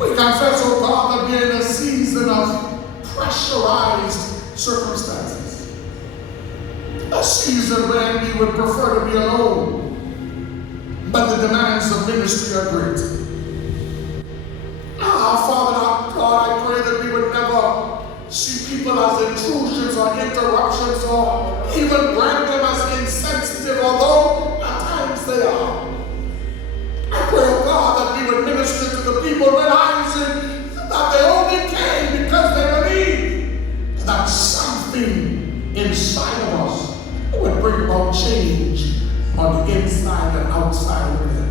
We confess, oh God, that we're in a season of pressurized circumstances. A season when we would prefer to be alone, but the demands of ministry are great. Father God, I pray that we would never see people as intrusions or interruptions or even brand them as insensitive, although at times they are. I pray, oh God, that we would minister to the people realizing that they only came because they believe that something inside of us would bring about change on the inside and outside of them.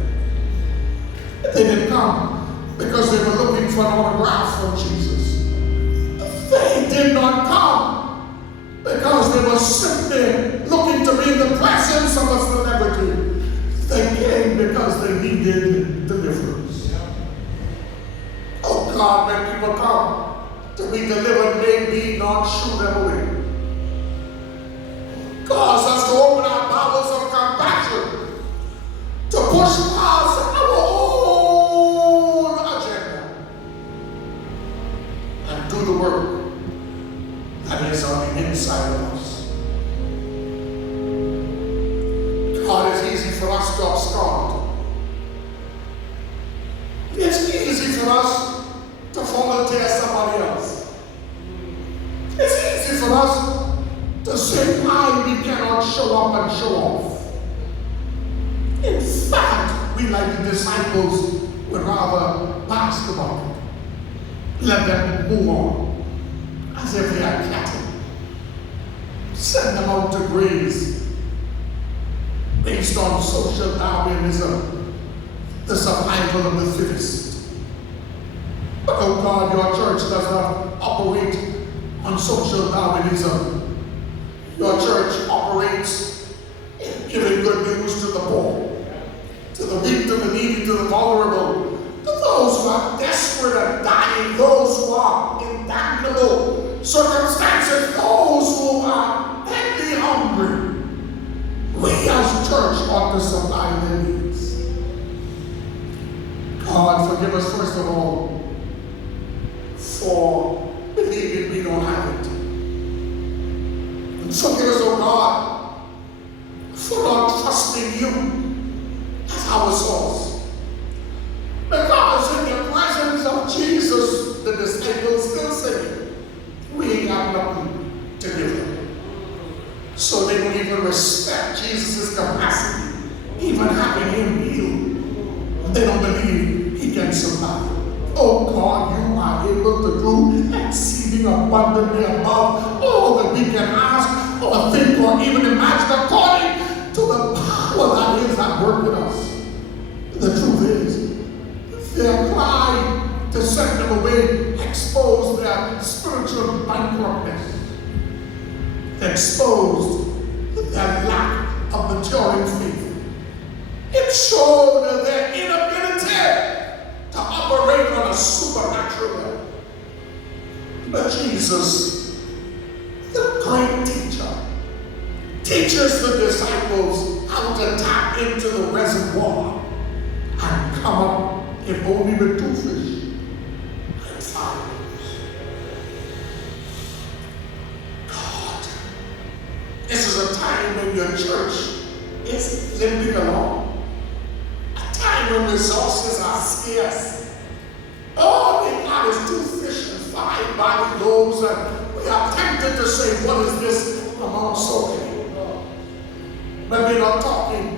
They didn't come because they were looking for an autograph from Jesus. They did not come because they were simply looking to be in the presence of a celebrity. They came because they needed deliverance. Oh God, when people come to be delivered, may we not shoo them away. Cause us to open our bowels of compassion, to push past our own agenda, and do the work that is on the inside of us. God, it's easy for us to abscond. It's easy for us to volunteer somebody else. It's easy for us to say why we cannot show up and show off. In fact, we, like the disciples, would rather pass the bucket. Let them move on as if they are cattle. Send them out to graze based on social Darwinism, the survival of the fittest. But oh God, your church does not operate on social Darwinism. Your church operates in giving good news to the poor, to the weak, to the needy, to the vulnerable, to those who are desperate and dying, those who are in damnable circumstances, those who are deadly hungry. We as a church ought to supply their needs. God, forgive us first of all for believing we don't have it. And forgive us, oh God, for not trusting you as our source. Because in the presence of Jesus, the disciples still say, we ain't got nothing to give them. So they don't even respect Jesus' capacity, even having him healed. They don't believe he can survive. Oh God, you are able to do exceeding abundantly above all that we can ask or think or even imagine, according to the power that is at work in us. The truth is, their cry to send them away exposed their spiritual bankruptness, exposed their lack of maturing faith. It showed their inability to operate on a supernatural level. But Jesus, the great teacher, teaches the disciples how to tap into the reservoir and come up if only with 2 fish and 5 loaves. God, this is a time when your church is limping along. A time when resources are scarce. All we got is 2 fish and 5 barley loaves, and we are tempted to say, what is this amount so many? But we're not talking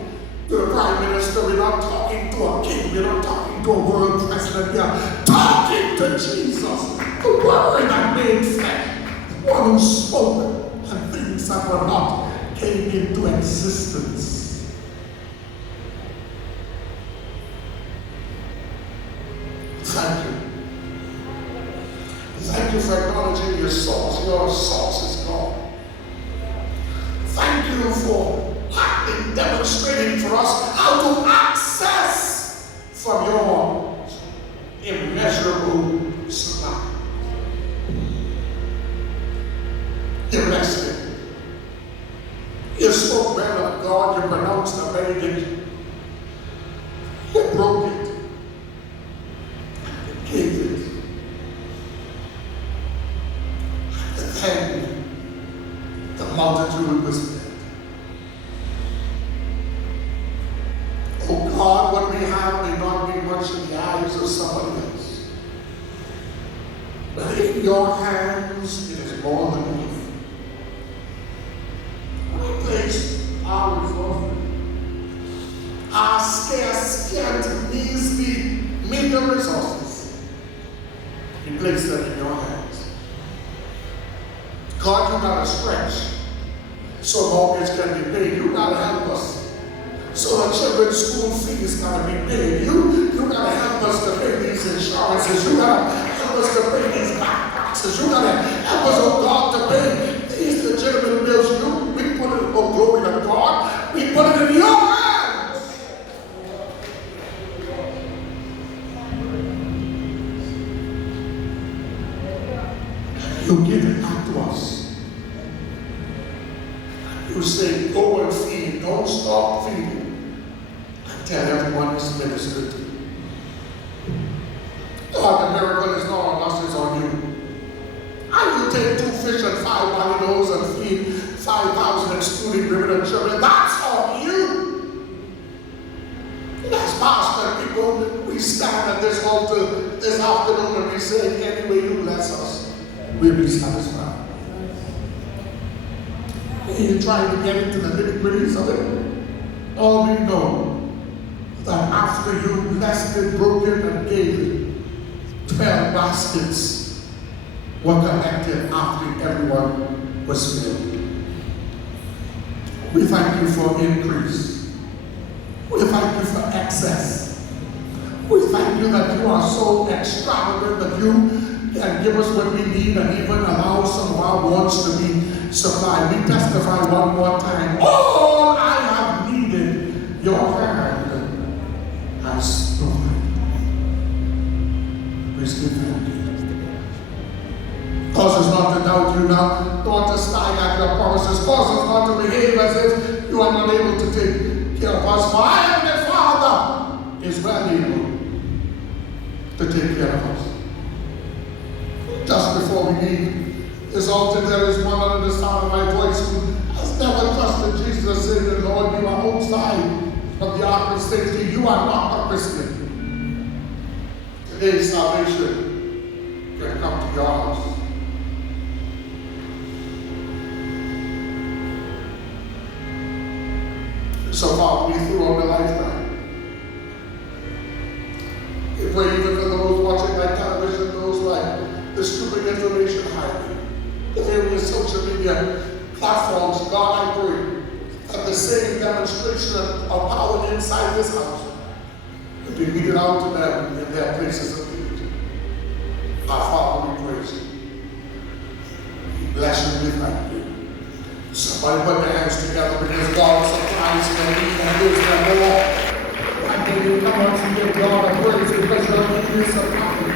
to the prime minister, we're not talking to a king, we're not talking to a world president, we are talking to Jesus, the Word that made flesh, one who spoke and things that were not came into existence. Thank you. Thank you for acknowledging your source. Your source is God. Thank you for demonstrating for us how to access from your immeasurable supply. You blessed it. You spoke well of God. You pronounced the verdict. You broke it. gave it. And then the multitude was fed. Oh God, what we have may not be much in the eyes of somebody else. But in your hands, it is more than enough. We place our resources, our scarce, scant, measly, meager resources. We place them in your hands. God, you gotta stretch so mortgage can be paid. You gotta help us so the children's school fees gotta be paid. You gotta help us to pay these insurances. You gotta help us to pay these back taxes. You gotta help us, oh God, to pay these legitimate bills. We put it, oh glory to God, we put it in your hands. You give it back to us. You say, go and feed, don't stop feeding until everyone is ministered to. God, the miracle is not on us, it's on you. How you take 2 fish and 5 animals and feed 5,000 excluding women and children? That's on you. As pastor people, we stand at this altar this afternoon and we say, any way you bless us, we'll be satisfied. You're trying to get into the nitty-gritties of it. All we know that after you blessed it, broke it, and gave it, 12 baskets were collected after everyone was filled. We thank you for increase. We thank you for excess. We thank you that you are so extravagant that you can give us what we need and even allow some of our wants to be supplied. We testify one more time. All I have needed, your hand has provided. Please give thank you. Cause us not to doubt you now, nor to stagger at your promises. Cause us not to behave as if you are not able to take care of us. For I am the Father is well able to take care of us. Just before we leave this altar, there is one under the sound of my voice who has never trusted Jesus, saying, Lord, you are outside of the ark of safety. You are not a Christian. Today, salvation can come to your house. So far, we throughout the lifetime. We pray even for those watching by television, those like the stupid information highway, the various social media platforms. God, I pray that the same demonstration of power inside this house will be meted out to them in their places of need. Our Father, we praise you. We bless you, we thank you. Somebody put their hands together because God supplies their need and gives them more. I tell you, come on to give God a praise because your need is supplied.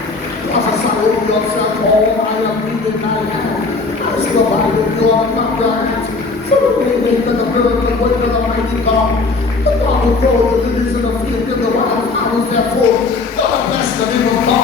Prophesy over yourself, all I have needed, I have. As provided you are not your hands. So the waymaker, the miracle worker, the mighty God. The God who clothes the lilies of the field, give the wild flowers their food. God bless the name of God.